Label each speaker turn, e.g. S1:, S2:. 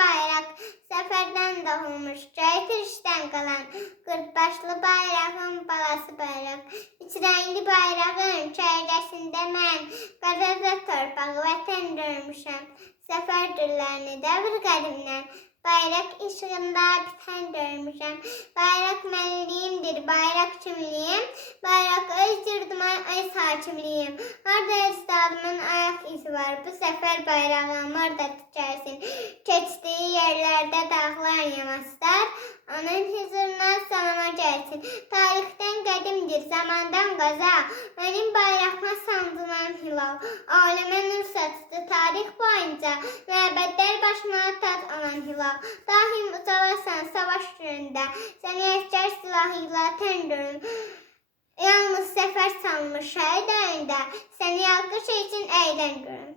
S1: balası bayraq, səfərdən doğulmuş, göytirişdən qalan, qırqbaşlı bayrağın balası bayraq. Üç rəngli bayrağın kölgəsində mən qaraza torpağı vətən görmüşəm. Səfər düllərini dəvr qədimdən bayraq işığında bitən görmüşəm. Bayraq mənliyimdir, bayraq kimliyim, bayraq öz yurduma öz hakimliyim. Harda əcdadımın ayak izi var, bu səfər bayrağım orada tükərsin. Keçdiyi yerlərdə dağlar yamaslar, onun huzuruna salama gəlsin. Tarixdən qədimdir, zamandan qaza, mənim bayrağıma sancılan hilal. Aləmə nur saçdı tarix boyunca, məbədlər başına tac alan hilal. Daim ucalarsan savaş günündə, səni əskər silahıyla təndürüm. Şəhid əlində, səni alqış üçün əylən görüm.